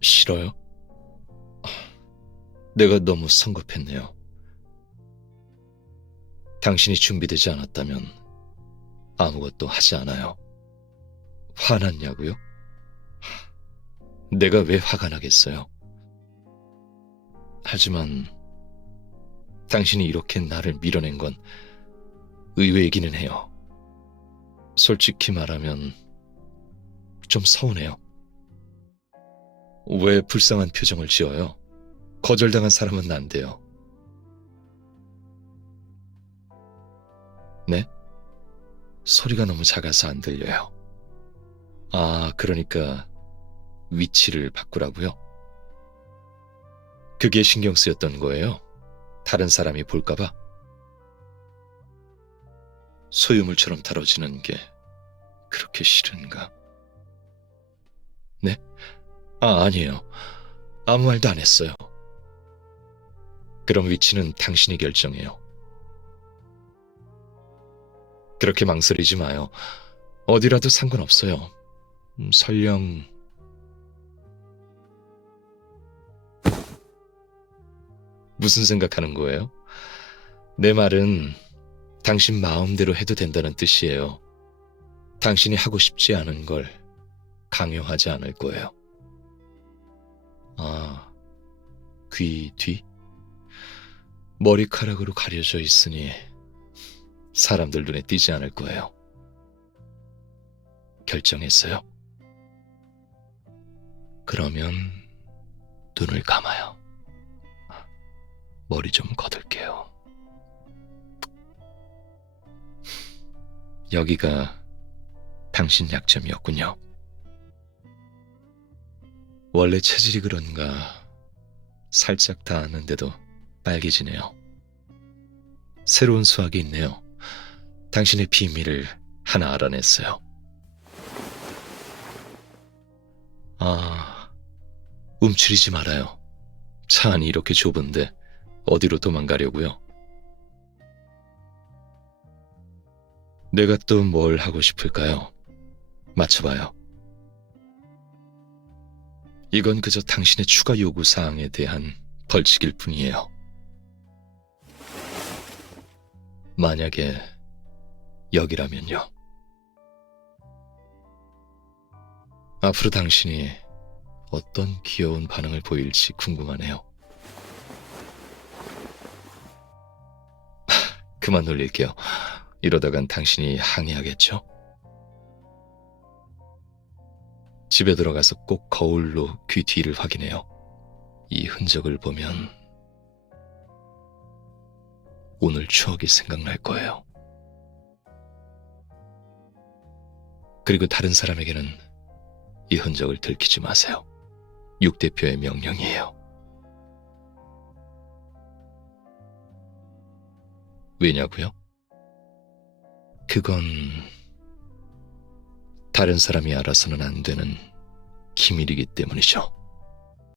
싫어요? 아, 내가 너무 성급했네요. 당신이 준비되지 않았다면 아무것도 하지 않아요. 화났냐고요? 내가 왜 화가 나겠어요? 하지만 당신이 이렇게 나를 밀어낸 건 의외이기는 해요. 솔직히 말하면 좀 서운해요. 왜 불쌍한 표정을 지어요? 거절당한 사람은 안 돼요. 네? 소리가 너무 작아서 안 들려요. 아, 그러니까 위치를 바꾸라고요? 그게 신경 쓰였던 거예요? 다른 사람이 볼까봐? 소유물처럼 다뤄지는 게 그렇게 싫은가? 네? 아, 아니에요. 아무 말도 안 했어요. 그럼 위치는 당신이 결정해요. 그렇게 망설이지 마요. 어디라도 상관없어요. 음, 설령 무슨 생각하는 거예요? 내 말은 당신 마음대로 해도 된다는 뜻이에요. 당신이 하고 싶지 않은 걸 강요하지 않을 거예요. 아, 귀 뒤? 머리카락으로 가려져 있으니 사람들 눈에 띄지 않을 거예요. 결정했어요? 그러면 눈을 감아요. 머리 좀 거둘게요. 여기가 당신 약점이었군요. 원래 체질이 그런가 살짝 닿았는데도 빨개지네요. 새로운 수학이 있네요. 당신의 비밀을 하나 알아냈어요. 아, 움츠리지 말아요. 차 안이 이렇게 좁은데 어디로 도망가려고요? 내가 또 뭘 하고 싶을까요? 맞춰봐요. 이건 그저 당신의 추가 요구 사항에 대한 벌칙일 뿐이에요. 만약에 여기라면요. 앞으로 당신이 어떤 귀여운 반응을 보일지 궁금하네요. 하, 그만 놀릴게요. 이러다간 당신이 항의하겠죠? 집에 들어가서 꼭 거울로 귀 뒤를 확인해요. 이 흔적을 보면 오늘 추억이 생각날 거예요. 그리고 다른 사람에게는 이 흔적을 들키지 마세요. 육 대표의 명령이에요. 왜냐고요? 그건 다른 사람이 알아서는 안 되는 기밀이기 때문이죠.